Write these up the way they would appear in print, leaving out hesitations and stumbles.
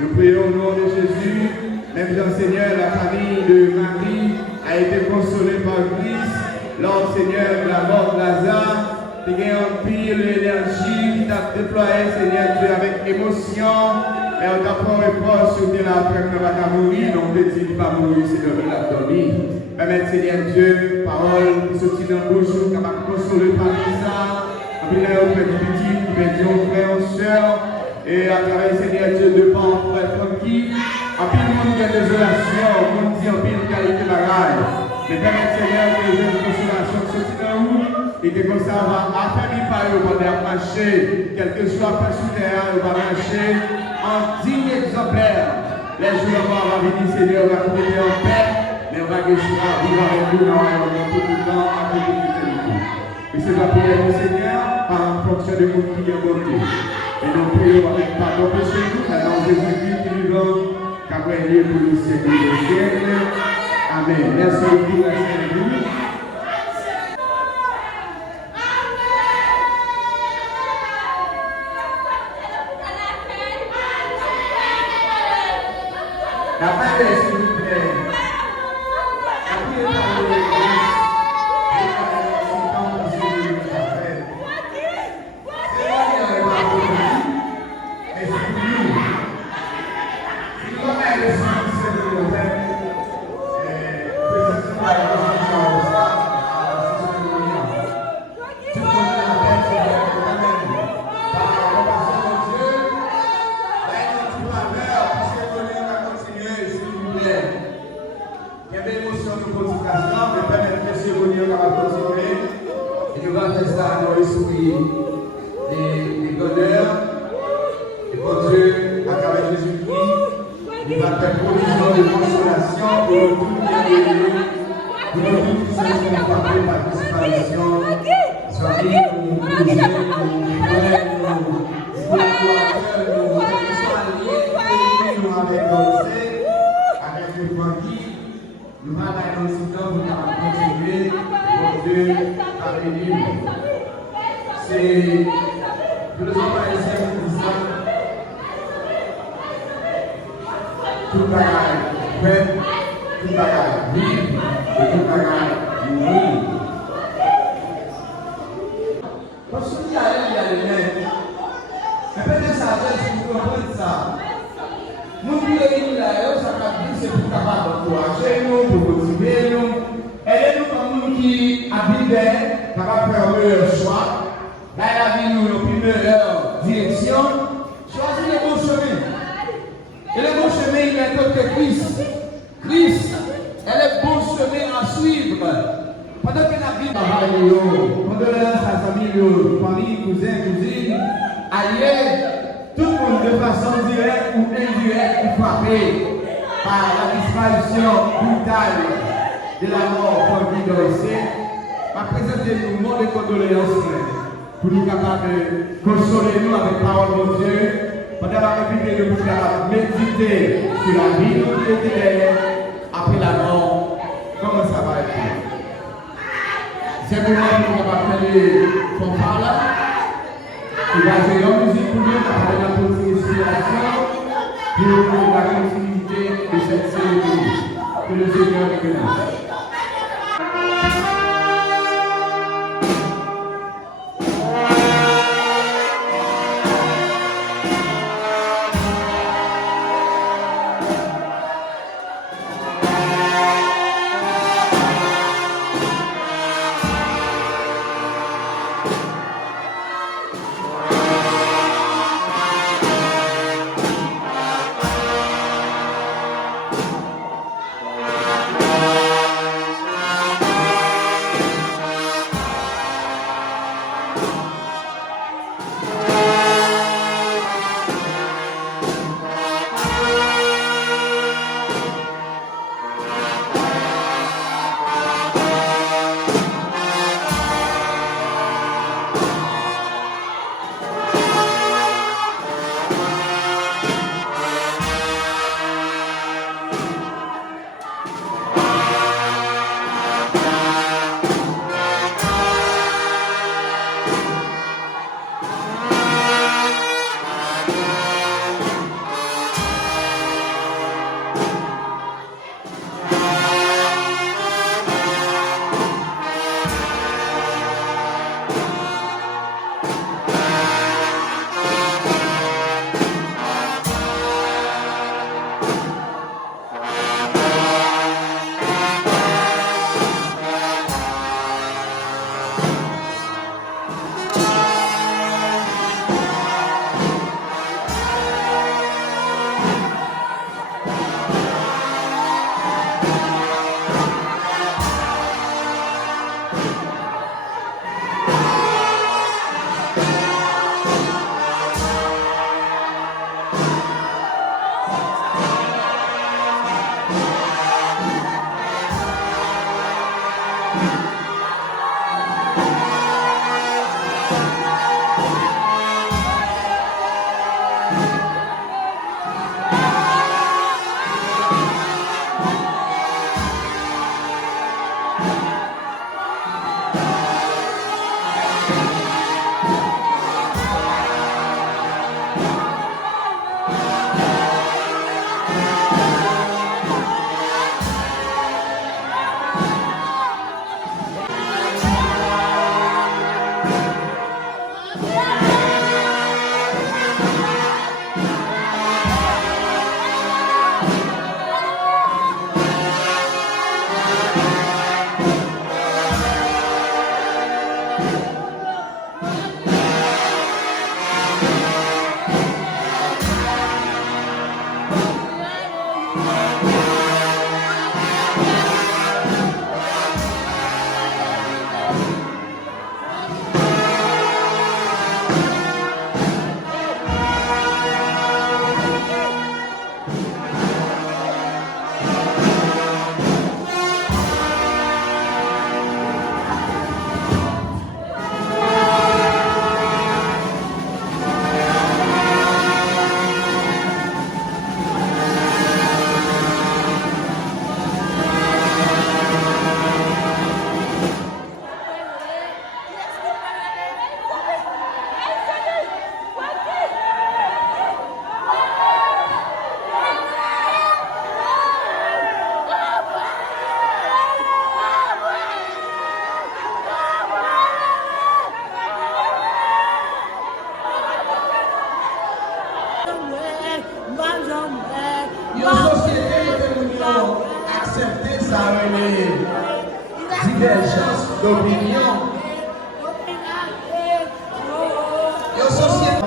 Nous prions au nom de Jésus, même dans Seigneur, la famille de Marie a été consolée par Christ. Lors Seigneur, de la mort de Lazare, tu as un pile l'énergie qui t'a déployé, Seigneur Dieu, avec émotion. Et on t'a pris reproche sur tes après que tu vas mourir, donc tu dis pas mourir, Seigneur, de la dormir. Permette, Seigneur Dieu, parole qui sortit dans la bouche, qui va consoler par ça. Après, là, auprès du petit, qui va dire aux frères, aux sœurs. Et à travers Seigneur Dieu de pan, frère tranquille, en pile de monde qui a désolation, on dit en pile qualité bagaille. Mais permettre Seigneur que les jeunes de consolation sortent dans vous, et que comme ça va affaiblir par eux pendant marcher, quel que soit le sous terre, on va marcher en digne exemplaire. Les jours va venir Seigneur, on va couper en paix, mais on va réussir à vivre avec nous dans tout le temps, avec toute l'éternité. Et c'est la prière du Seigneur par en fonction de vous qui est beauté. Et nous prions avec pardon péché, dans Jésus-Christ qui vivant, qu'après lui pour le siècle des siècles. Amen. Merci beaucoup, merci à vous. La parole, s'il vous plaît. Pour nous capables de consoler nous avec parole de Dieu, pendant la République de nous capables de méditer sur la vie qui était derrière, après la mort, comment ça va être. C'est pour moi qu'on va faire les fanfares. Il va jouer en musique pour nous, pour la petite inspiration, pour la continuité de cette cérémonie. Que le Seigneur nous bénisse. Divergence d'opinion. Une société.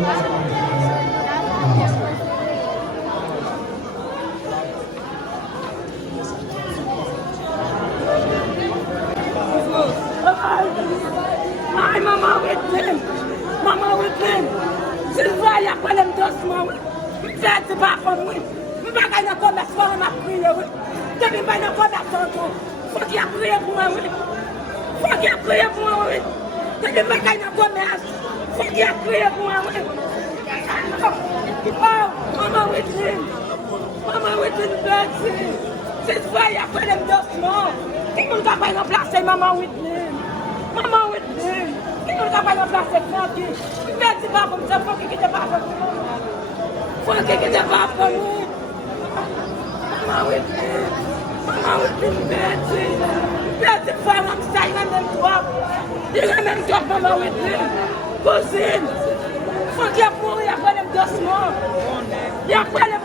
Gracias. doucement, oui. Je ne pas comme oui. Je ne vais pas dans le commerce, je vais prier, oui. Je ne vais pas dans le commerce tantôt. Il faut qu'il y ait prié pour moi, oui. Il faut qu'il y ait prié pour moi, oui. Je ne vais pas dans le commerce. Il faut qu'il y ait prié pour moi, oui. Oh, maman Whitney. Maman Whitney, merci. C'est vrai, il y a pas de doucement. Qui ne va pas remplacer Maman Whitney? Maman Whitney. Qui ne va pas remplacer Francky? Merci pas pour me dire Francky qui n'était pas pour moi. Francky qui n'était pas pour moi. Maman Whitney. Maman Whitney, merci. Merci pour faire un ça, il même toi. Il a même toi, Maman Whitney. Cousine. Francky a pourri, il y a pas de doucement. Il y a pas de